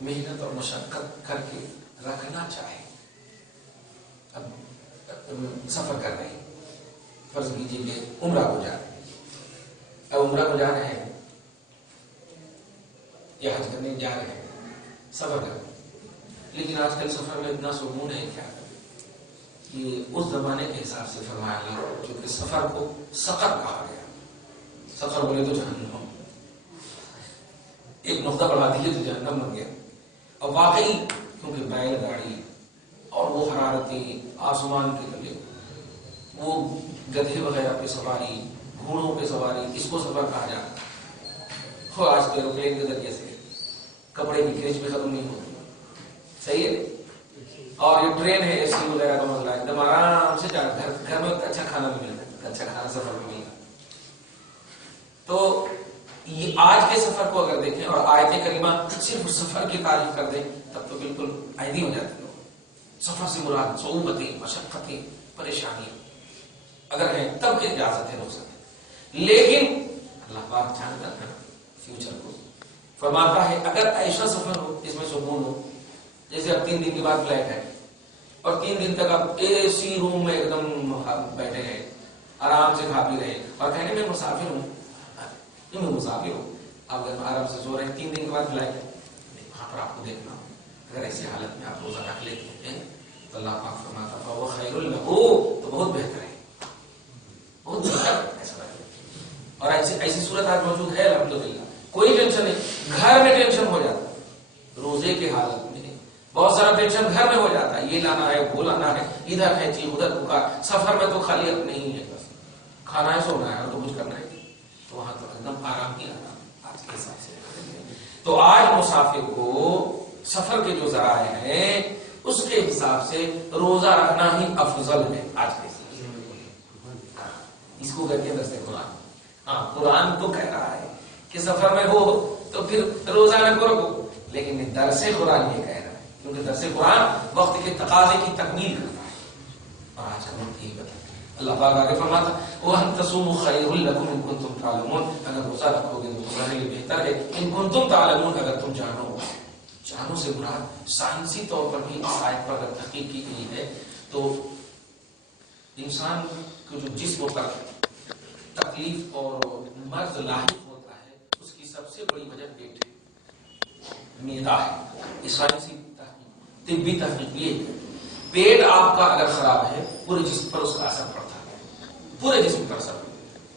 محنت اور مشقت کر کے رکھنا چاہے. اب سفر کر رہے ہیں، فرض کیجیے کہ عمرہ کو جا رہے ہیں، اب عمرہ کو جا رہے ہیں یا حج کرنے جا رہے ہیں، سفر کر رہے ہیں، لیکن آج کل سفر میں اتنا سکون ہے کیا کہ اس زمانے کے حساب سے فرمایا گیا، کیونکہ سفر کو سقر کہا گیا. سفر بولے تو جہنم، ایک نقطہ بڑھا دیجیے تو جہنم بن گیا. اور واقعی کیونکہ بیل گاڑی اور وہ حرارتیں، آسمان کے تلے، وہ گدھے وغیرہ پہ سواری، گھوڑوں پہ سواری، اس کو سفر کہا جاتا ہے. اور آج تو ایروپلین کے ذریعے سے کپڑے کی کھینچ بھی ختم نہیں ہوتی. صحیح ہے. اور یہ ٹرین ہے، اے سی وغیرہ کا مسئلہ ہے، ایک دم آرام سے جا، گھر میں اچھا کھانا بھی ملتا ہے، اچھا کھانا سفر میں ملتا. تو یہ آج کے سفر کو اگر دیکھیں اور آیت کریمہ صرف سفر کی تعریف کر دیں تب تو بالکل عیدی ہو جاتی ہو. سفر سے مراد صعوبتیں، مشقتیں، پریشانیاں اگر ہیں تب اجازت ہے رخصت. لیکن اللہ پاک جانتا ہے فیوچر کو، فرماتا ہے اگر ایسا سفر ہو جس میں سکون ہو، جیسے اب 3 دن کے بعد فلائٹ ہے اور 3 دن تک آپ اے سی روم میں ایک دم بیٹھے رہے، آرام سے کھا پی رہے اور کہنے میں مسافر ہوں، میں مسافر ہوں، آپ گھر میں آرام سے سو رہے ہیں. 3 دن کے بعد فلائٹ ہے، وہاں پر آپ کو دیکھنا ہو. اگر ایسی حالت میں آپ روزہ رکھ لیتے ہیں تو اللہ پاک فرماتا فَهُوَ خَيْرٌ لَهُ، تو بہت بہتر ہے، بہت بہتر ایسا رکھ. اور ایسی صورت آج موجود ہے الحمدللہ، کوئی ٹینشن نہیں. گھر میں ٹینشن ہو جاتا ہے روزے کے حالت میں، بہت سارا ٹینشن گھر میں ہو جاتا ہے، یہ لانا ہے، وہ لانا ہے، ادھر کھینچی ادھر پکار. سفر میں تو خالی اب نہیں ہے، بس کھانا ہے، سونا ہے اور تو کچھ کرنا ہے، تو وہاں تو ایک دم آرام ہی آرام آج کے حساب سے. تو آج مسافر کو سفر کے جو ذرائع ہیں اس کے حساب سے روزہ رکھنا ہی افضل ہے آج کے حساب سے. اس کو کہتے ہیں درس قرآن. ہاں قرآن تو کہہ رہا ہے کہ سفر میں ہو تو پھر روزہ نہ رکھو، لیکن درس قرآن یہ کہہ رہا ہے کیونکہ درس قرآن وقت کے تقاضے کی تکمیل کرتا ہے. اور آج کا وقت یہی بتا اللہ پاک آگے فرماتا وَأَن تَصُومُوا خَيْرٌ لَكُمْ إِن كُنتُمْ تَعْلَمُونَ، اگر روزہ رکھو گے تو تمہارے لیے بہتر ہے. إِن كُنتُمْ تَعْلَمُونَ، اگر تم جانو. جانو سے مراد سائنسی طور پر بھی اس آیت پر اگر تحقیق کی گئی ہے تو انسان کو جو جسم پر تکلیف اور مرض لاحق ہوتا ہے اس کی سب سے بڑی وجہ پیٹ ہے، معدہ ہے. اس سائنسی طبی تحقیق یہ ہے پیٹ آپ کا اگر خراب ہے پورے جسم پر اس کا اثر پڑتا ہے، پورے جسم پر اثر.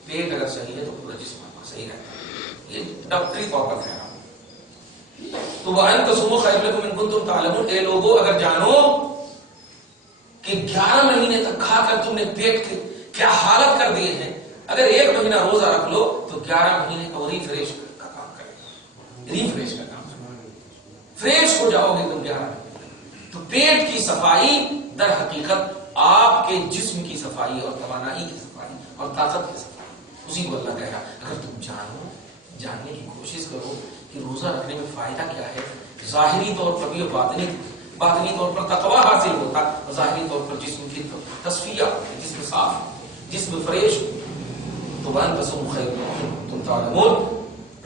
پیٹ اگر صحیح ہے تو پورا جسم آپ کا صحیح رہتا ہے، یہ ڈاکٹری طور پر کہہ رہا ہوں. تو وَأَن تَصُومُوا خَيْرٌ لَكُمْ إِن كُنتُمْ تَعْلَمُونَ، اے لوگوں اگر جانو کہ 11 مہینے تک کھا کر تم نے پیٹ کے کیا حالت کر دیے ہیں، اگر 1 مہینہ روزہ رکھ لو تو 11 مہینے کا ریفریش کا کام کرے گا. ریفریش کا کام کرے گا، فریش ہو جاؤ گے تم 11 مہینے. تو پیٹ کی صفائی در حقیقت آپ کے جسم کی صفائی اور توانائی کی صفائی اور طاقت کی صفائی، اسی کو اللہ کہہ رہا. اگر تم جانو، جاننے کی کوشش کرو کہ روزہ رکھنے میں فائدہ کیا ہے. ظاہری طور پر بھی اور باطنی طور پر تقویٰ حاصل ہوتا ہے، ظاہری طور پر جسم کی تصفیہ، جسم صاف، جسم فریش. تو وَأَن تَصُومُوا خَيْرٌ لَكُمْ إِن كُنتُمْ تَعْلَمُونَ،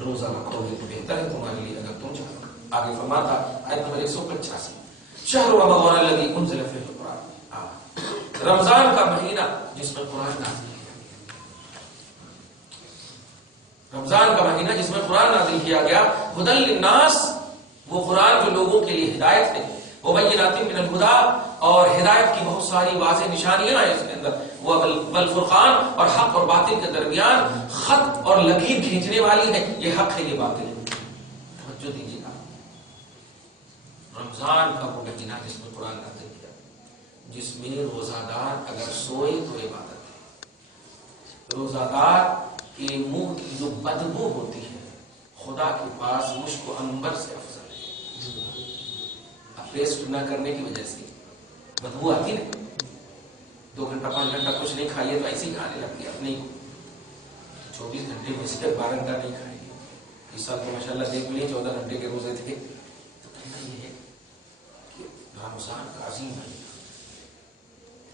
روزہ رکھو گے تو بہتر ہے تمہارے لیے اگر تم جانو. آگے فرماتا آیت نمبر 185 شہر رمضان الذی انزل فیہ القرآن، رمضان کا مہینہ جس میں قرآن نازل کیا گیا، رمضان کا مہینہ جس میں قرآن نازل کیا گیا. ھدی للناس، وہ قرآن جو لوگوں کے لیے ہدایت ہے. وبینات من الہدی، اور ہدایت کی بہت ساری واضح نشانیاں ہیں اس کے اندر. والفرقان، اور حق اور باطل کے درمیان خط اور لکیر کھینچنے والی ہے. یہ حق ہے یہ باطل ہے. توجہ دیجیے گا، رمضان کا وہ مہینہ جس میں قرآن نازل کیا، جس میں روزہ دار اگر سوئے تو عبادت ہے. روزہ دار کے منہ کی جو بدبو ہوتی ہے خدا کے پاس مشک و عنبر سے افضل ہے. اب ریسٹ نہ کرنے کی وجہ سے بدبو آتی نا، 2 گھنٹہ 5 گھنٹہ کچھ نہیں کھائیے تو ایسے ہی کھانے لگتی اپنے کو. 24 گھنٹے میں سے 12 گھنٹہ نہیں کھائیں گے. اس سال تو ماشاء اللہ دیکھ لیے 14 گھنٹے کے روزے تھے. تو کہنا یہ ہے کہ رمضان کا عظیم مہینہ،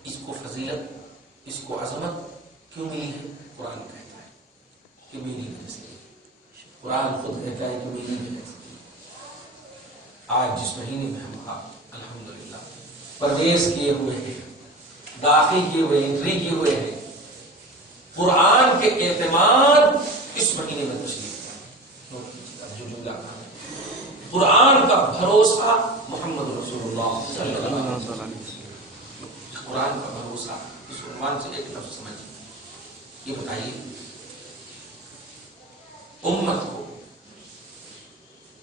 اس کو فضیلت، اس کو عظمت کیوں ملی ہے؟ قرآن کہتا ہے کہ میری وجہ سے، قرآن خود کہتا ہے کہ میری وجہ سے. آج جس مہینے میں ہم الحمدللہ پرویز کیے ہوئے ہیں، داخل کیے ہوئے، انٹری کیے ہوئے ہیں، قرآن کے اعتماد اس مہینے میں تشریف ہے۔ جو جملہ کہا قرآن کا بھروسہ محمد رسول اللہ صلی اللہ علیہ وسلم، قرآن کا بھروسہ، اس عنوان سے ایک لفظ سمجھیے۔ یہ بتائیے امت کو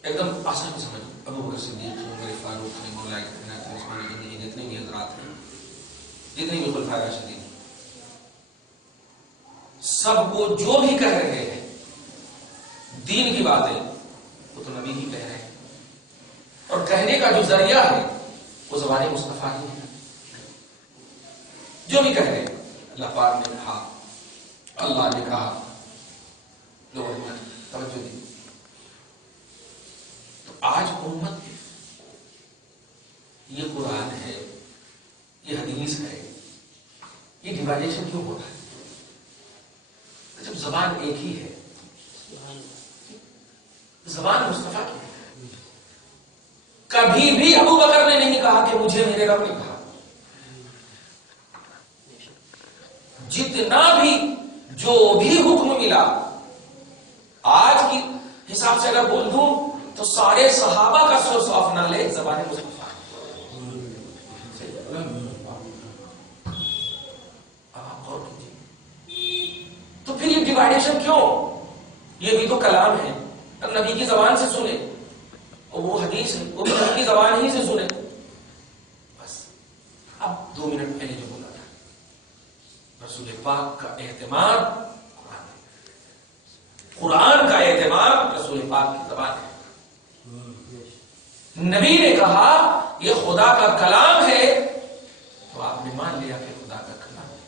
ایک دم آسان سمجھ، ابو بکر صدیق، عمر فاروق، مولا کائنات، عثمان غنی، جتنے بھی حضرات ہیں، جتنے بھی خلفائے راشدین، سب کو جو بھی کہہ رہے ہیں دین کی باتیں، وہ تو نبی ہی کہہ رہے ہیں، اور کہنے کا جو ذریعہ ہے وہ زبان مصطفیٰ ہی ہے۔ جو بھی کہہ رہے ہیں، اللہ پاک نے کہا، اللہ نے کہا، لوگوں نے توجہ دی۔ تو آج امت یہ قرآن ہے، یہ حدیث ہے، یہ ڈیوائڈیشن کیوں ہوتا ہے؟ جب زبان ایک ہی ہے، زبان مصطفیٰ کی ہے۔ کبھی بھی ابو بکر نے نہیں کہا کہ مجھے میرے رب نے کہا۔ جتنا بھی جو بھی حکم ملا، آج کی حساب سے اگر بول دوں تو سارے صحابہ کا سورس آف نالج زبان مصطفیٰ۔ اب آپ غور کیجیے، تو پھر یہ ڈیوائڈیشن کیوں؟ یہ بھی تو کلام ہے، اب نبی کی زبان سے سنے، اور وہ حدیث ہے، وہ بھی نبی کی زبان ہی سے سنے۔ بس اب 2 منٹ پہلے جو بولا تھا، رسول پاک کا اعتماد قرآن ہے، قرآن کا اعتماد رسول پاک کی زبان ہے۔ نبی نے کہا یہ خدا کا کلام ہے، تو آپ نے مان لیا کہ خدا کا کلام ہے،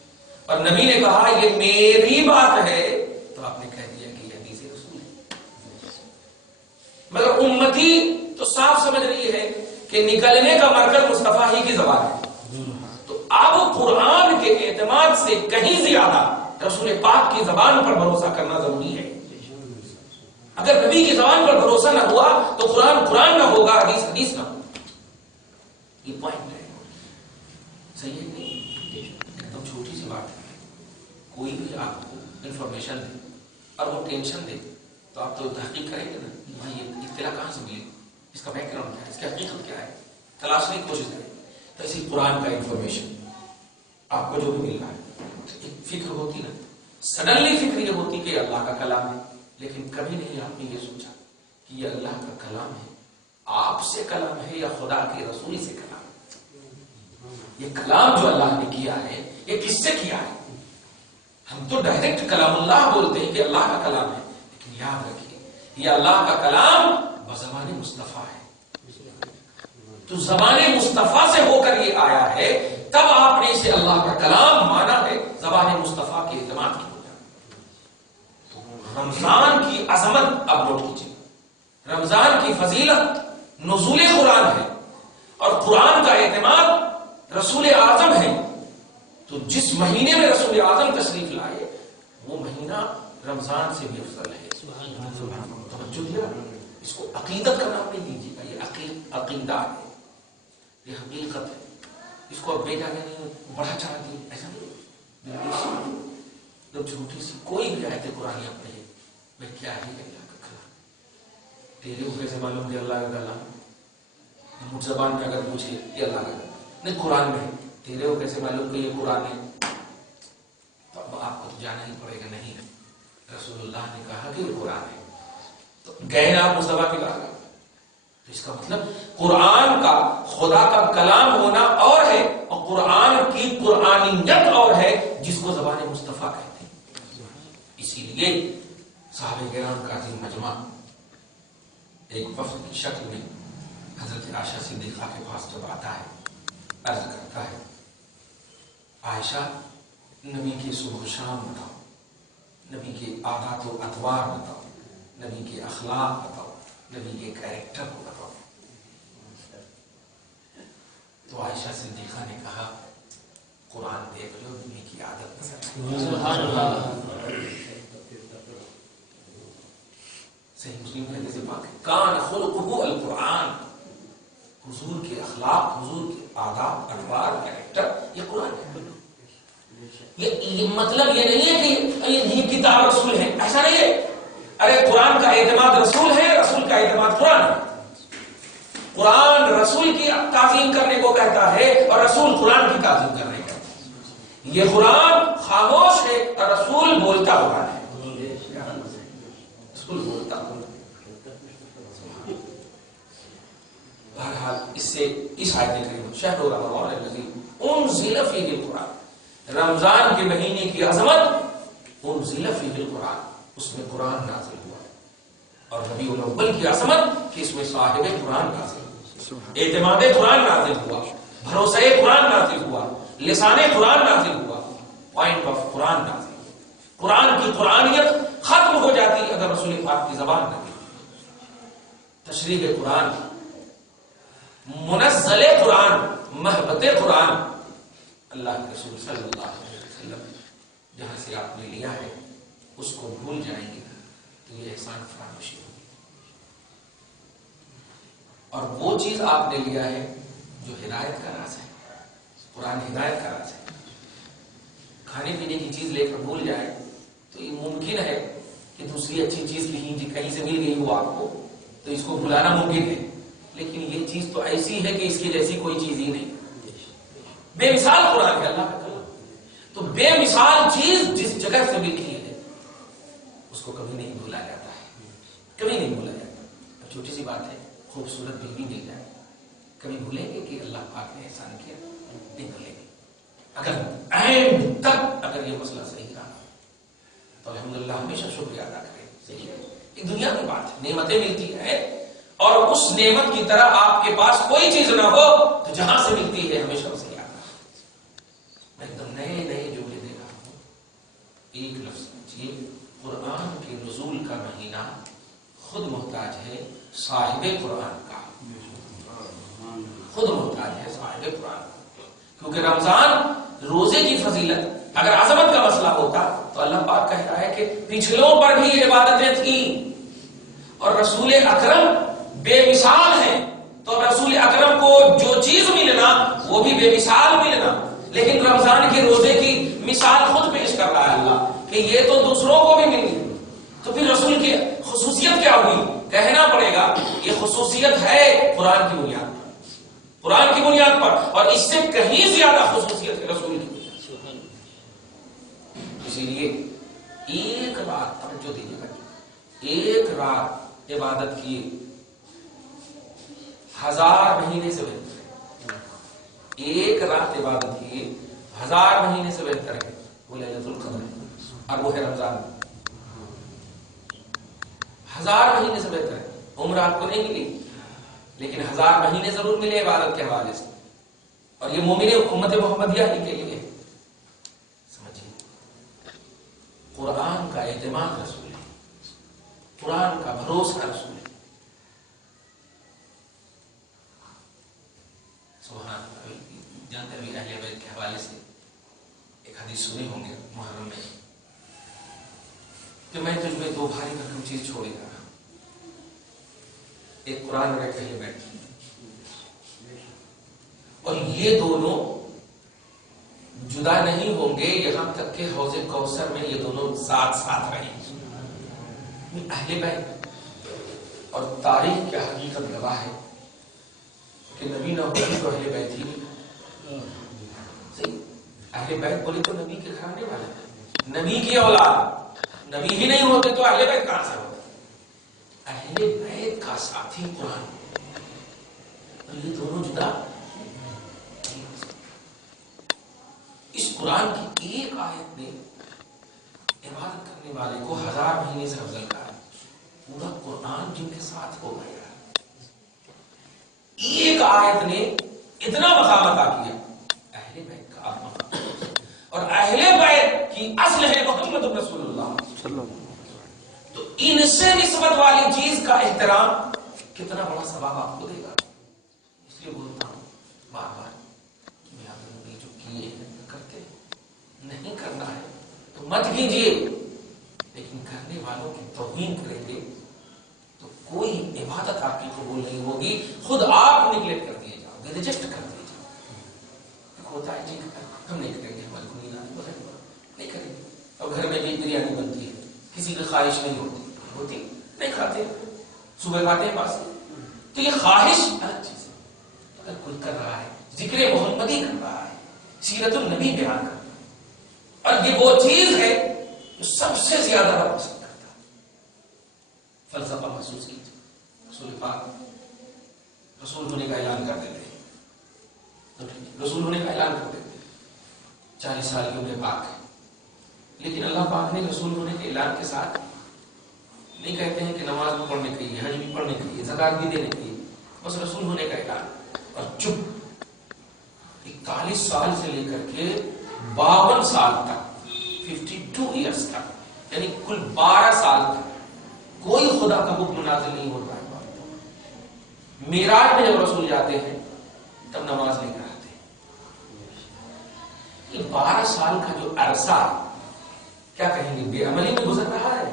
اور نبی نے کہا یہ میری بات ہے، تو آپ نے کہہ دیا کہ یہ حدیث رسول ہے۔ مگر امتی تو صاف سمجھ رہی ہے کہ نکلنے کا مرکز مصطفیٰ ہی کی زبان ہے، تو اب قرآن کے اعتماد سے کہیں زیادہ رسول پاک کی زبان پر بھروسہ کرنا ضروری ہے۔ اگر نبی کی زبان پر بھروسہ نہ ہوا تو قرآن قرآن نہ ہوگا، حدیث حدیث نہ ہوگا۔ یہ پوائنٹ ہے، صحیح ہے نہیں؟ ایک دم چھوٹی سی بات ہے، کوئی بھی آپ کو انفارمیشن دے اور وہ ٹینشن دے تو آپ تو تحقیق کریں گے نا، بھائی یہ اطلاع کہاں سے ملی، اس کا بیک گراؤنڈ کیا ہے، اس کی حقیقت کیا ہے، تلاشنے کی کوشش کریں۔ تو اسی قرآن کا انفارمیشن آپ کو جو بھی مل رہا ہے، ایک فکر ہوتی نا، سڈنلی فکر یہ ہوتی کہ اللہ کا کلام ہے، لیکن کبھی نہیں آپ نے یہ سوچا کہ یہ اللہ کا کلام ہے، آپ سے کلام ہے یا خدا کے رسول سے کلام ہے؟ یہ کلام جو اللہ نے کیا ہے یہ کس سے کیا ہے؟ ہم تو ڈائریکٹ کلام اللہ بولتے ہیں کہ اللہ کا کلام ہے، لیکن یاد رکھیے یہ اللہ کا کلام بزبان مصطفیٰ ہے، تو زبان مصطفیٰ سے ہو کر یہ آیا ہے، تب آپ نے اسے اللہ کا کلام مانا ہے، زبان مصطفیٰ کے اعتماد کی۔ رمضان کی عظمت اب نوٹ کیجیے، رمضان کی فضیلت نزول قرآن ہے، اور قرآن کا اعتماد رسول اعظم ہے، تو جس مہینے میں رسول اعظم تشریف لائے وہ مہینہ رمضان سے بھی افضل ہے۔ توجہ دیا، اس کو عقیدت کا نام نہیں دیجیے گا، یہ عقیدہ ہے، یہ حقیقت ہے، اس کو اب بیٹا نہیں بڑا چاہتی ایسا نہیں۔ جب چھوٹی سی کوئی بھی آیت قرآن آپ پڑھے، میں کیا ہے اللہ کا کلام، تیرے کو کیسے معلوم کہ اللہ کا کلام؟ مجھ زبان میں اگر پوچھے یہ اللہ کا کلام نہیں، قرآن میں تیرے کو کیسے معلوم کہ یہ قرآن ہے؟ تو اب آپ کو تو جانا ہی پڑے گا، نہیں رسول اللہ نے کہا کہ یہ قرآن ہے، تو گئے نا آپ اس زبان کی کہا، تو اس کا مطلب قرآن کا خدا کا کلام ہونا اور ہے، اور قرآن کی قرآنیت اور ہے، جس کو زبان مصطفیٰ کہتے ہیں۔ اسی لیے صحابہ کرام کا عظیم مجمع ایک وفد کی شکل میں حضرت عائشہ صدیقہ کے پاس جب آتا ہے، عرض کرتا ہے، عائشہ نبی کے صبح و شام بتاؤ، نبی کے عادات و اطوار بتاؤ، نبی کے اخلاق بتاؤ، نبی کے کیریکٹر کو بتاؤ۔ تو عائشہ صدیقہ نے کہا قرآن دیکھ لو، نبی کی عادت سبحان اللہ، صحیح مسلم کے حدیث پاک ہے، کان خلقہ القرآن، حضور کے اخلاق، حضور کے آداب، اخبار، کریکٹر، یہ قرآن ہے. یہ مطلب یہ نہیں ہے کہ یہ کتاب رسول ہے، ایسا نہیں ہے. ارے قرآن کا اعتماد رسول ہے، رسول کا اعتماد قرآن ہے. قرآن رسول کی تعظیم کرنے کو کہتا ہے اور رسول قرآن کی تعظیم کرنے کو کہتا ہے. یہ قرآن خاموش ہے اور رسول بولتا ہوا ہے. رسول بولتا ہوا. بہرحال اس سے اس آیت کریمہ شہر رمضان الذی انزل فیہ القرآن، رمضان کے مہینے کی عظمت، انزل فیہ القرآن، اس میں قرآن نازل ہوا. اور ربیع الاول کی عظمت کہ اس میں صاحب قرآن نازل ہوا، اعتماد قرآن نازل ہوا، بھروسہ قرآن نازل ہوا، لسان قرآن نازل ہوا، پوائنٹ آف قرآن نازل ہوا. قرآن کی قرآنیت ختم ہو جاتی اگر رسول پاک کی زبان نہ دی. تشریح قرآن، منزل قرآن، محبت قرآن، اللہ کے رسول صلی اللہ علیہ وسلم جہاں سے آپ نے لیا ہے اس کو بھول جائیں گے تو یہ احسان فراموشی ہوگی. اور وہ چیز آپ نے لیا ہے جو ہدایت کا راز ہے. قرآن ہدایت کا راز ہے. کھانے پینے کی چیز لے کر بھول جائے تو یہ ممکن ہے کہ دوسری اچھی چیز کہیں سے مل گئی ہو آپ کو تو اس کو بھلانا ممکن ہے. لیکن یہ چیز تو ایسی ہے کہ اس کی جیسی کوئی چیز ہی نہیں. بے مثال قرآن ہے اللہ کا کلام. تو بے مثال چیز جس جگہ سے ملتی ہے اس کو کبھی نہیں بھولا جاتا ہے، کبھی نہیں بھولا جاتا. اب چھوٹی سی بات ہے، خوبصورت بیوی مل جائے، کبھی بھولیں گے کہ اللہ پاک نے احسان کیا؟ نہیں بھولیں گے. اگر اینڈ تک اگر یہ مسئلہ صحیح رہا تو الحمدللہ ہمیشہ شکریہ ادا کریں. صحیح ہے، ایک دنیا کی بات ہے، نعمتیں ملتی ہیں اور اس نعمت کی طرح آپ کے پاس کوئی چیز نہ ہو تو جہاں سے ملتی ہے ہمیشہ اسے یاد رکھیں. میں ایک دم نئے نئے جملے دے رہا ہوں. ایک لفظ سمجھیے، قرآن کے نزول کا مہینہ خود محتاج ہے صاحب قرآن کا، خود محتاج ہے صاحب قرآن کا. کیونکہ رمضان روزے کی فضیلت اگر عظمت کا مسئلہ ہوتا تو اللہ پاک کہتا ہے کہ پچھلوں پر بھی عبادتیں تھیں اور رسول اکرم بے مثال ہیں. تو رسول اکرم کو جو چیز ملنا وہ بھی بے مثال ملنا. لیکن رمضان کے روزے کی مثال خود پیش کر رہا ہے اللہ کہ یہ تو دوسروں کو بھی ملی. تو پھر رسول کی خصوصیت کیا ہوئی؟ کہنا پڑے گا یہ خصوصیت ہے قرآن کی بنیاد پر، قرآن کی بنیاد پر، اور اس سے کہیں زیادہ خصوصیت ہے رسول کی. اسی لیے ایک رات توجہ دیجیے گا، ایک رات عبادت کی 1000 مہینے سے بہتر ہے. ایک رات عبادت کی 1000 مہینے سے بہتر ہے. وہ لیلۃ القدر ہے اور وہ ہے رمضان. 1000 مہینے سے بہتر ہے. عمر آپ کو نہیں ملی لیکن 1000 مہینے ضرور ملے عبادت کے حوالے سے. اور یہ مومن امت محمدیہ ہی کے لیے. سمجھیے، قرآن کا اعتماد رسول ہے، قرآن کا بھروسہ رسول ہے. سبحان اللہ. جانتے ہیں اہل بیت کے حوالے سے ایک حدیث سنے ہوں گے محرم میں کہ میں تجھ میں 2 بھاری بھرکم چیز چھوڑے گا، ایک قرآن اور ایک اہل بیت. اور یہ دونوں جدا نہیں ہوں گے یہاں تک کہ حوض کوثر میں یہ دونوں ساتھ ساتھ رہیں. اہل بیت اور تاریخ کی حقیقت گواہ ہے کہ نبی نہ ہوگی تو اہل بیت ہی صحیح. اہل بیت بولے تو نبی کے گھرانے والے، نبی کی اولاد. نبی ہی نہیں ہوتے تو اہل بیت کہاں سے ہوتے؟ اہل بیت کا ساتھی قرآن. اور یہ دونوں جدا. اس قرآن کی ایک آیت نے عبادت کرنے والے کو 1000 مہینے سے افضل کہا. پورا قرآن جن کے ساتھ ہو گیا. ایک آیت نے اتنا مقام عطا کیا. اہل بیت کا آپ مقام، اور اہل بیت کی اصل ہے محمد رسول اللہ. تو ان سے نسبت والی چیز کا احترام کتنا بڑا ثواب آپ کو دے گا. اس لیے بولتا ہوں بار بار کہ میرا نبی جو کیے ہیں کرتے نہیں کرنا ہے تو مت کیجیے، لیکن کرنے والوں کی توہین کریں گے تو کوئی عبادت آپ کی قبول نہیں ہوگی، خود آپ نگلیکٹ کر دیے جاؤ گے، ریجیکٹ کر دیے جاؤ۔ ہوتا ہے جی ہم نہیں کریں گے، ہماری کو نیند آنے بغیر نہیں کریں گے۔ اب گھر میں بھی بریانی بنتی ہے، کسی کی خواہش نہیں ہوتی نہیں کھاتے، صبح کھاتے ہیں پاس، تو یہ خواہش الگ چیز ہے۔ اگر کوئی کر رہا ہے ذکر محمدی کر رہا ہے، سیرت النبی بیان کر رہا ہے، اور یہ وہ چیز ہے جو سب سے زیادہ رب پسند کرتا ہے۔ فلسفہ محسوس کیجیے، رسول پاک رسول ہونے کا اعلان کر دیتے ہیں، رسول ہونے کا اعلان کر دیتے ہیں، 40 سال کی عمر پاک ہے، لیکن اللہ پاک نے رسول ہونے کے اعلان کے ساتھ نہیں کہتے ہیں کہ نماز بھی پڑھنے کے لیے، حج بھی پڑھنے کے لیے، زکات بھی دینے کے لیے، بس رسول ہونے کا اعلان اور چپ۔ 41 سال سے لے کر کے 52 سال تک، 52 ایئرس تک، یعنی کل 12 سال تک کوئی خدا کا حکم نازل نہیں ہوتا ہے۔ معراج میں جب رسول جاتے ہیں تب نماز نہیں کراتے۔ یہ 12 سال کا جو عرصہ کیا کہیں گے، بے عملی میں گزر رہا ہے،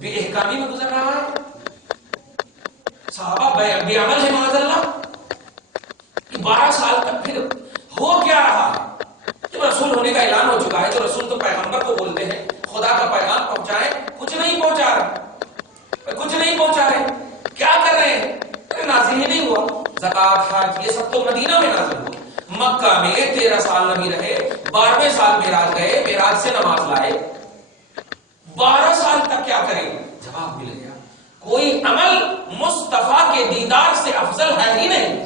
بے احکامی میں گزر رہا ہے۔ صحابہ بے عمل ہے معاذ اللہ۔ 12 سال تک پھر ہو کیا رہا؟ جب رسول ہونے کا اعلان ہو چکا ہے تو رسول تو پیغمبر کو بولتے ہیں خدا کا پیغام پہنچائیں، کچھ نہیں پہنچا رہے، کچھ نہیں پہنچا رہے، کیا کر رہے ہیں؟ نازل ہی نہیں ہوا۔ زکات، حج یہ سب تو مدینہ میں نازل ہوا، مکہ میں 13 سال نبی رہے، 12ویں سال معراج گئے، معراج سے نماز لائے، 12 سال تک کیا کریں؟ جواب مل گیا، کوئی عمل مصطفیٰ کے دیدار سے افضل ہے ہی نہیں،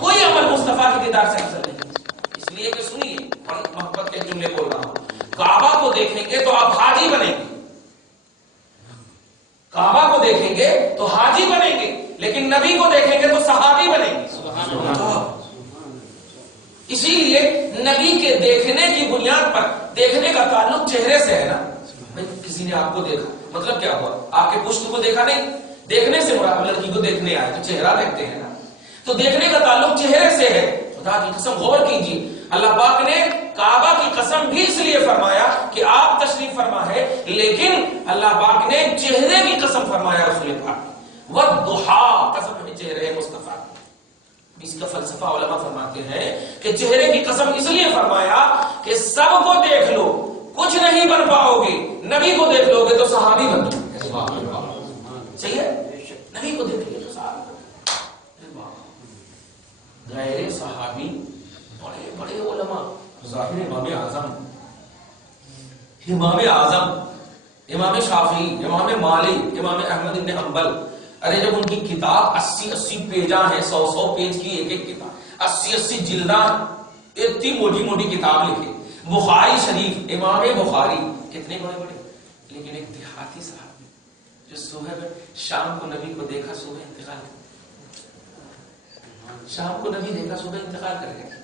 کوئی عمل مصطفیٰ کے دیدار سے افضل نہیں۔ اس لیے کہ سنیے، محبت کے جملے بول رہا ہوں، کعبہ کو دیکھیں گے تو آپ حاجی بنیں گے، کعبہ کو دیکھیں گے تو حاجی بنیں گے، لیکن نبی کو دیکھیں گے تو صحابی بنیں گے۔ سبحان اللہ۔ اسی لیے نبی کے دیکھنے کی بنیاد پر، دیکھنے کا تعلق چہرے سے ہے نا، کسی نے آپ کو دیکھا مطلب کیا ہوا؟ آپ کے پشت کو دیکھا نہیں، دیکھنے سے مراد لڑکی کو دیکھنے آئے تو چہرہ دیکھتے ہیں نا، تو دیکھنے کا تعلق چہرے سے ہے۔ خدا کی قسم غور کیجیے، اللہ پاک نے کعبہ کی قسم بھی اس لیے فرمایا کہ آپ تشریف فرما ہے، لیکن اللہ پاک نے چہرے کی قسم فرمایا رسول پاک، والضحیٰ، قسم ہے چہرے مصطفیٰ۔ اس کا فلسفہ علماء فرماتے ہیں کہ چہرے کی قسم اس لیے فرمایا کہ سب کو دیکھ لو کچھ نہیں بن پاؤ گے، نبی کو دیکھ لو گے تو صحابی بن گے۔ صحیح ہے، نبی کو دیکھ لو تو صحابی۔ غیر صحابی بڑے بڑے علماء، ظاہر امام اعظم، امام اعظم، امام شافعی، امام مالک، امام احمد بن حنبل، ارے جب ان کی کتاب 80 پیجاں ہیں، 100 پیج کی ایک ایک کتاب، 80 جلداں، اتنی موٹی موٹی کتاب لکھے، بخاری شریف، امام بخاری، کتنے بڑے بڑے، لیکن ایک دیہاتی صاحب جو صبح میں شام کو نبی کو دیکھا، صبح انتقال کر گیا، شام کو نبی دیکھا، صبح انتقال کر گیا،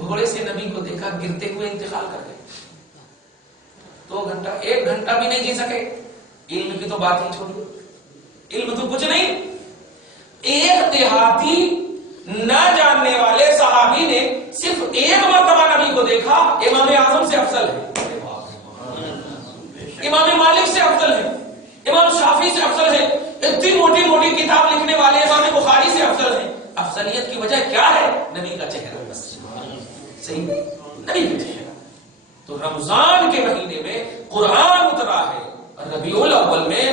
گھوڑے سے نبی کو دیکھا، گرتے ہوئے انتقال کر گئے، 2 گھنٹہ 1 گھنٹہ بھی نہیں جی سکے۔ علم کی تو بات ہی چھوڑی، علم تو کچھ نہیں، ایک دیہاتی نہ جاننے والے صحابی نے صرف 1 مرتبہ نبی کو دیکھا، امام اعظم سے افضل ہے، امام مالک سے افضل ہے، امام شافعی سے افضل ہے، اتنی موٹی موٹی کتاب لکھنے والے امام بخاری سے افضل ہے۔ افضلیت کی وجہ کیا ہے؟ نبی کا چہرہ، بس صحیح، نبی کا چہرہ۔ تو رمضان کے مہینے میں قرآن اترا ہے، اور ربیع الاول میں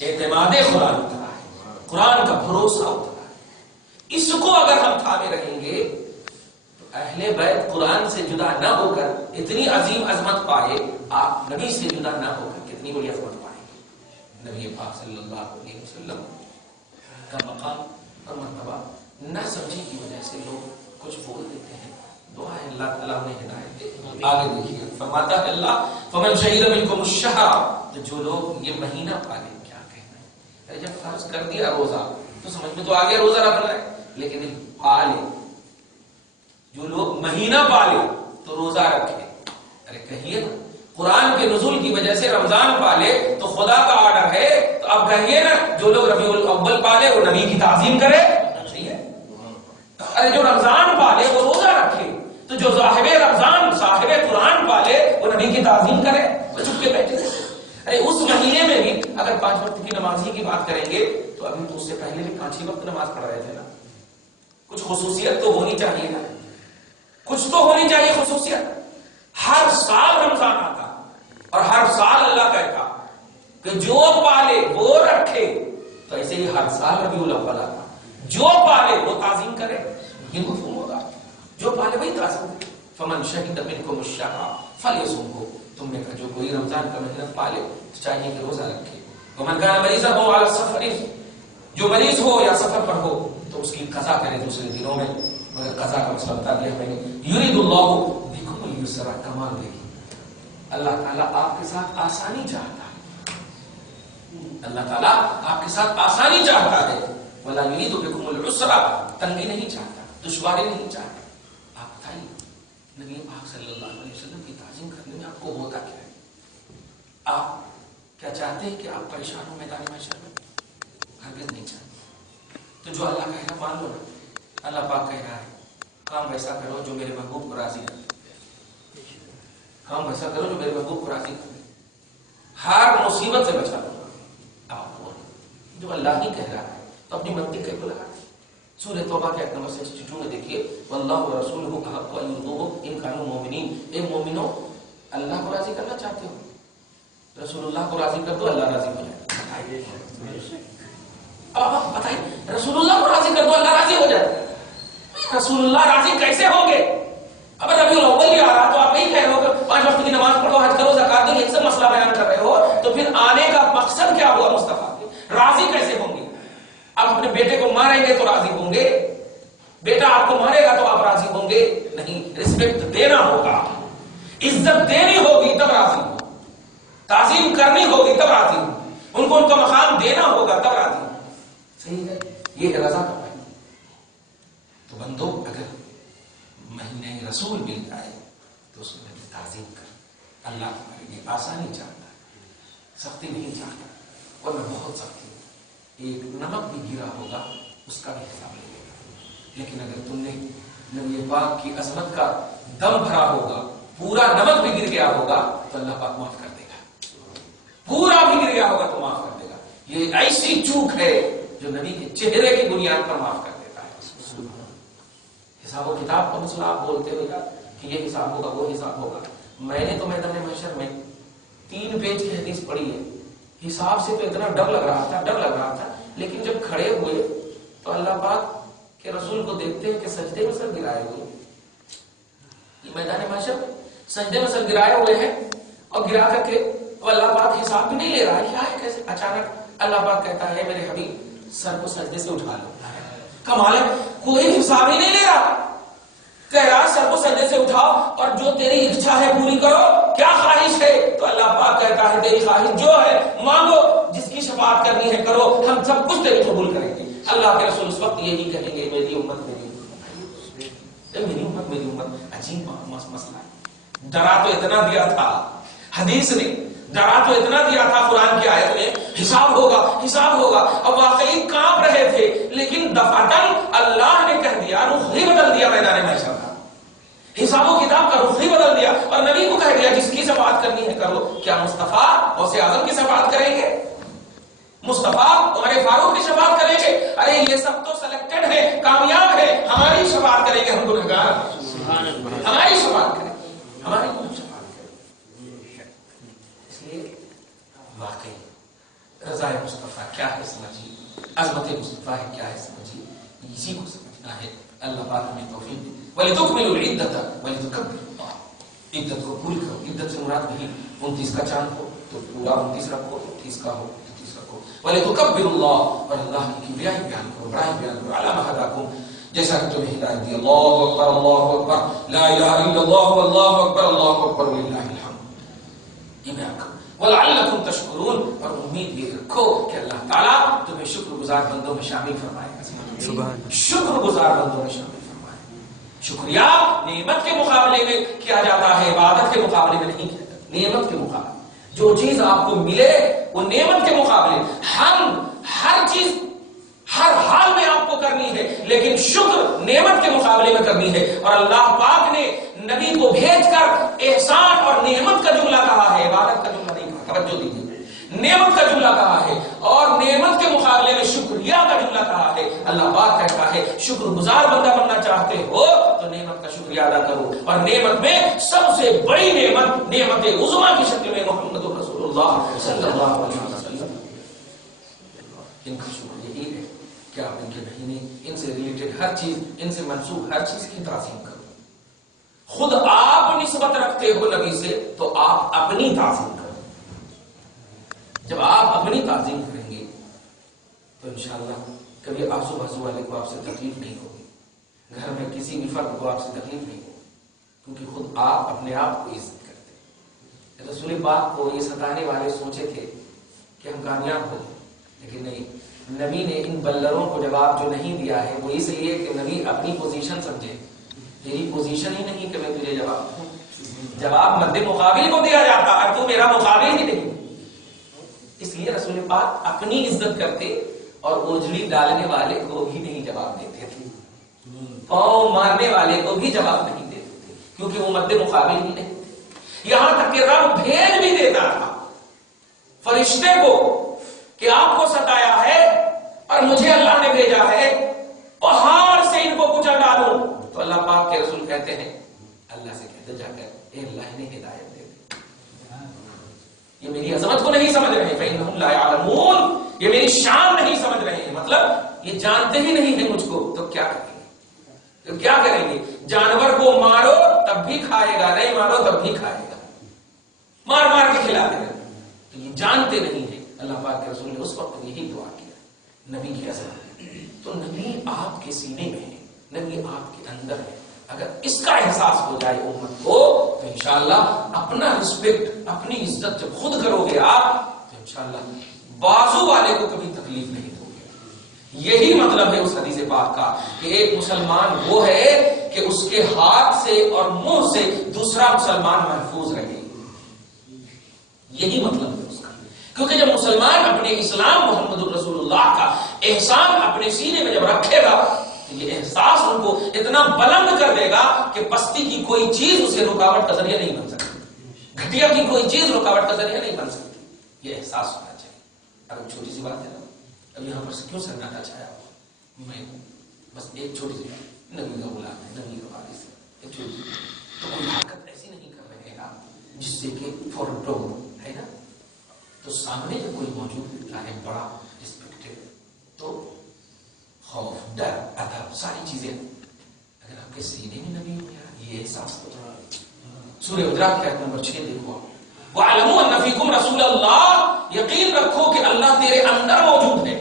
اعتماد قرآن اترا ہے، قرآن کا بھروسہ اترا ہے۔ اس کو اگر ہم تھامے رہیں گے تو اہل بیت قرآن سے جدا نہ ہو کر اتنی عظیم عظمت پائے، آپ نبی سے جدا نہ ہو کر کتنی بڑی عظمت پائیں گے۔ نبی پاک صلی اللہ علیہ وسلم کا مقام اور مرتبہ نہ سمجھی کی وجہ سے لوگ کچھ بول دیتے ہیں۔ دعا ہے اللہ تعالیٰ انہیں ہدایت دے۔ آگے دیکھیے، فرماتا ہے اللہ فمن شہد منکم الشہر، جو لوگ یہ مہینہ پالے، کیا کہنا ہے؟ جب فرض کر دیا روزہ تو سمجھ میں تو آگے روزہ رکھنا ہے، لیکن پالے، جو لوگ مہینہ پالے تو روزہ رکھے۔ ارے کہیے نا، قرآن کے نزول کی وجہ سے رمضان پالے تو خدا کا آرڈر ہے، تو اب کہیے نا جو لوگ ربیع الاول پالے وہ نبی کی تعظیم کرے۔ ارے جو رمضان پالے وہ روزہ رکھے، تو جو صاحب رمضان، صاحب قرآن پالے وہ نبی کی تعظیم کرے۔ وہ چھپ کے بیٹھے رہتے. ارے اس مہینے میں بھی اگر 5 وقت کی نماز ہی کی بات کریں گے تو ابھی تو اس سے پہلے بھی 5 وقت نماز پڑھ رہے تھے نا. کچھ خصوصیت تو ہونی چاہیے نا, کچھ تو ہونی چاہیے خصوصیت. ہر سال رمضان آتا اور ہر سال اللہ کہتا کہ جو پالے وہ رکھے, تو ایسے ہی ہر سال ربیع الاول آتا, جو پالے وہ تعظیم کرے. یہ مفہوم ہوگا, جو پالے وہی تعظیم کرے. فمن شہد منکم الشہر فلیصمہ, تم نے کہا جو کوئی رمضان کا مہینہ پالے تو چاہیے کہ روزہ رکھے. ومن کان مریضا او علی السفر, جو مریض ہو یا سفر پر ہو تو اس کی قضا کرے دوسرے دنوں میں. مگر قضا کا مسئلہ بتا دیا میں نے. یرید اللہ بکم اليسر, کمال دیکھیے اللہ تعالیٰ آپ کے ساتھ آسانی چاہتا ہے. اللہ تعالیٰ آپ کے ساتھ آسانی چاہتا ہے. ولا یرید بکم العسر, تنگی نہیں چاہتا, دشواری نہیں چاہتا. آپ بتائیے نبی پاک صلی اللہ علیہ وسلم کی تعظیم کرنے میں آپ کو ہوتا کیا ہے؟ آپ کیا چاہتے ہیں کہ آپ پریشان ہو میدان محشر میں؟ ہرگز نہیں چاہتے. تو جو اللہ کہے گا مان لو نا. اللہ پاک کہہ رہا ہے کام ویسا کرو جو میرے محبوب کو راضی کرے. کام ویسا کرو جو میرے محبوب کو راضی کرے. ہر مصیبت سے بچا لوں گا. آپ جو اللہ ہی کہہ رہا ہے تو اپنی منطق کو لگا. سورہ توبہ کے آیت نمبر 62 میں دیکھیے, واللہ ورسولہ احق ان یرضوہ ان کانوا مؤمنین. اے مومنو, اللہ کو راضی کرنا چاہتے ہو, رسول اللہ کو راضی کر دو, اللہ راضی ہو جائے. اب بتائیے, رسول اللہ کو راضی کر دو اللہ راضی ہو جائے. رسول اللہ راضی کیسے ہوں گے؟ اب ربیع الاول بھی آ رہا تو آپ نہیں کہہ رہے ہو کہ 5 وقت کی نماز پڑھو, حج کرو, زکات دو, ایک سے مسئلہ بیان کر رہے ہو. تو پھر آنے کا مقصد کیا ہوا مصطفیٰ کے؟ راضی کیسے ہوں گے؟ آپ اپنے بیٹے کو ماریں گے تو راضی ہوں گے, بیٹا آپ کو مارے گا تو آپ راضی ہوں گے نہیں. رسپیکٹ دینا ہوگا, عزت دینی ہوگی تب راضی ہوں, تعظیم کرنی ہوگی تب راضی ہوں, ان کو ان کا مقام دینا ہوگا تب راضی ہوں. صحیح ہے, یہ ہے رضا کا معنی. تو بندو اگر مہینے رسول مل جائے تو اس میں تعظیم کر. اللہ تمہارے لیے آسانی چاہتا ہے, سختی نہیں چاہتا, ورنہ بہت سختی. ایک نمک بھی گرا ہوگا اس کا بھی حساب لے گا. لیکن اگر تم نے نبی پاک کی عظمت کا دم بھرا ہوگا, پورا نمک بھی گر گیا ہوگا تو اللہ پاک معاف کر دے گا. پورا بھی گر گیا ہوگا تو معاف کر دے گا. یہ ایسی چوک ہے جو نبی کے چہرے کی بنیاد پر معاف کر دیتا ہے. حساب و کتاب کا مسئلہ آپ بولتے ہو کہ یہ حساب ہوگا وہ حساب ہوگا. میں نے تو میدان محشر میں 3 پیج کی حدیث پڑھی ہے. حساب سے تو اتنا ڈر لگ رہا تھا, لیکن جب کھڑے ہوئے تو اللہ پاک کے رسول کو دیکھتے ہیں کہ سجدے میں سر گرائے ہوئے. یہ میدان محشر میں سجدے میں سر گرائے ہوئے ہیں اور گرا کر کے اللہ پاک حساب بھی نہیں لے رہا ہے. کیا ہے, کیسے؟ اچانک اللہ پاک کہتا ہے میرے حبیب سر کو سجدے سے اٹھا لو. کمال ہے, کوئی حساب ہی نہیں لے رہا. کہہ رہا سر کو سجدے سے اٹھاؤ اور جو تیری اچھا ہے پوری کرو. کیا خواہش ہے؟ تو اللہ پاک کہتا ہے تیری خواہش جو ہے مانگو, جس کی شفاعت کرنی ہے کرو, ہم سب کچھ تیری قبول کریں گے. اللہ کے رسول اس وقت یہی کہیں گے میری امت میری امت. عجیب مسئلہ ہے. ڈرا تو اتنا دیا تھا حدیث نے, ڈرا تو اتنا دیا تھا قرآن کی آیت میں, حساب ہوگا. اب واقعی کانپ رہے تھے, لیکن دفعتاً اللہ نے کہہ دیا, رخ ہی بدل دیا میدان محشر کا. حساب و کتاب کا رخ ہی بدل دیا اور نبی کو کہہ دیا جس کی شفاعت کرنی ہے کرو. کیا مصطفیٰ غوث اعظم کی شفاعت کریں گے؟ مصطفیٰ عمر فاروق کی شفاعت کریں گے؟ ارے یہ سب تو سلیکٹڈ ہے, کامیاب ہے. ہماری شفاعت کریں گے, ہم گنہگار ہیں. ہماری شفاعت کریں, ہماری شفاعت کریں. اس لیے واقعی رضا مصطفیٰ کیا ہے سمجھیے, عظمت مصطفیٰ ہے کیا ہے سمجھیے, اسی کو سمجھنا ہے. اللہ پاک ہمیں توفیق دے. وَلِتُكْمِلُوا الْعِدَّةَ وَلِتُكَبِّرُوا اللَّهَ, عدت کو پوری کرو. عدت سے مراد نہیں 29 کا چاند ہو تو پورا 29 رکھو, 30 کا ہو 30 رکھو. وَلِتُكَبِّرُوا اللَّهَ, اور اللہ کی کبریائی بیان کرو, بڑائی بیان کرو. عَلَىٰ مَا هَدَاكُمْ, جیسا کہ تمہیں ہدایت دی. اللہ اکبر, اللہ اکبر, لا الہ الا اللہ, واللہ اکبر, اللہ اکبر, وللہ الحمد. یہ بیان کرو. وَلَعَلَّكُمْ تَشْكُرُونَ, اور امید یہ رکھو کہ اللہ تعالیٰ تمہیں شکر گزار بندوں میں شامل فرمائے گا. شکر گزار بندوں میں شامل فرمائے. شکریہ نعمت کے مقابلے میں کیا جاتا ہے, عبادت کے مقابلے میں نہیں کیا جاتا. نعمت کے مقابلے جو چیز آپ کو ملے وہ نعمت کے مقابلے, ہم ہر چیز ہر حال میں آپ کو کرنی ہے, لیکن شکر نعمت کے مقابلے میں کرنی ہے. اور اللہ پاک نے نبی کو بھیج کر احسان اور نعمت کا جملہ کہا ہے, عبادت کا نعمت کا جملہ کہا ہے اور نعمت کے مقابلے میں شکریہ کا جملہ کہا ہے. اللہ پاک کہتا ہے شکر گزار بندہ بننا چاہتے ہو تو نعمت کا شکریہ ادا کرو. اور نعمت میں سب سے بڑی نعمت نعمت عظمیٰ کی شکل میں محمد رسول اللہ صلی اللہ علیہ وسلم. ان کا شکر یہی ہے کہ آپ ان کے مہینے، ان سے ریلیٹڈ ہر چیز، ان سے منسوب ہر چیز کی تعظیم کرو. خود آپ نسبت رکھتے ہو نبی سے تو آپ اپنی تعظیم کرو. جب آپ اپنی تعظیم کریں گے تو انشاءاللہ کبھی آزو بازو والے کو آپ سے تکلیف نہیں ہوگی، گھر میں کسی بھی فرد کو آپ سے تکلیف نہیں ہوگی، کیونکہ خود آپ اپنے آپ کو عزت کرتے ہیں. رسول پاک کو یہ ستانے والے سوچے تھے کہ ہم کامیاب ہو، لیکن نہیں. نبی نے ان بلروں کو جواب جو نہیں دیا ہے وہ اس لیے کہ نبی اپنی پوزیشن سمجھے. تیری پوزیشن ہی نہیں کہ میں تجھے جواب دوں. جواب مد مقابل کو دیا جاتا اور تو میرا مقابل ہی نہیں. اس لیے رسول پاک اپنی عزت کرتے اور اوجڑی ڈالنے والے کو بھی نہیں جواب دیتے تھے، پاؤں مارنے والے کو بھی جواب نہیں دیتے تھے، کیونکہ وہ مد مقابل ہی نہیں. یہاں تک کہ رب بھیج بھی دیتا تھا فرشتے کو کہ آپ کو ستایا ہے اور مجھے اللہ نے بھیجا ہے، پہاڑ سے ان کو کچل ڈالوں. تو اللہ پاک کے رسول کہتے ہیں اللہ سے کہتے جا کر اے اللہ نے ہدایت دے دے. یہ میری عظمت کو نہیں سمجھ رہے ہیں، فإنهم لا يعلمون، یہ میری شان نہیں سمجھ رہے ہیں، مطلب یہ جانتے ہی نہیں ہیں مجھ کو. تو کیا کریں گے؟ تو کیا کریں گے؟ جانور کو مارو تب بھی کھائے گا، نہیں مارو تب بھی کھائے گا، مار مار کے کھلا دے گا. تو یہ جانتے نہیں ہیں. اللہ پاک کے رسول نے اس وقت یہی دعا کیا نبی کی عظمت. تو نبی آپ کے سینے میں ہے، نبی آپ کے اندر ہے. اگر اس کا احساس ہو جائے امت کو تو انشاءاللہ اپنا رسپیکٹ، اپنی عزت جب خود کرو گے آپ تو انشاءاللہ بازو والے کو کبھی تکلیف نہیں ہوگی. یہی مطلب ہے اس حدیث پاک کا کہ ایک مسلمان وہ ہے کہ اس کے ہاتھ سے اور منہ سے دوسرا مسلمان محفوظ رہے. یہی مطلب ہے اس کا. کیونکہ جب مسلمان اپنے اسلام محمد الرسول اللہ کا احسان اپنے سینے میں جب رکھے گا تو یہ احساس ان کو اتنا بلند کر دے گا کہ پستی کی کوئی چیز اسے رکاوٹ کا ذریعہ نہیں بن سکتی، گھٹیا کی کوئی چیز رکاوٹ کا ذریعہ نہیں بن سکتی. یہ احساس ہونا چاہیے. اب چھوٹی سی بات ہے نا، اب یہاں پر سے کیوں سناٹا چھایا ہوا؟ میں بس ایک چھوٹی سی بات، نبی کا غلام ہے، نبی کا وارث ہے، ایک چھوٹی سی تو کوئی حرکت ایسی نہیں کر رہے ہیں آپ جس سے کہ فوراً ٹوک ہے نا. تو سامنے جب کوئی موجود ہوتا ہے بڑا رسپیکٹڈ تو خوف، ڈر، ادب، ساری چیزیں اگر آپ کے سینے میں نبی ہو گیا یہ احساس تو سورہ حجرات کی آیت نمبر 6 دیکھو. وَاعْلَمُوا أَنَّ فِيكُمْ رَسُولَ اللَّهِ، یقین رکھو کہ اللہ تیرے اندر موجود ہے،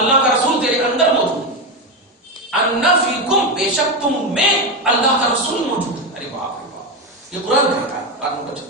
اللہ کا رسول تیرے اندر موجود ہے. أَنَّ فِيكُمْ، بے شک تم میں اللہ کا رسول موجود ہے. ارے باپ رے باپ، یہ قرآن کہتا ہے.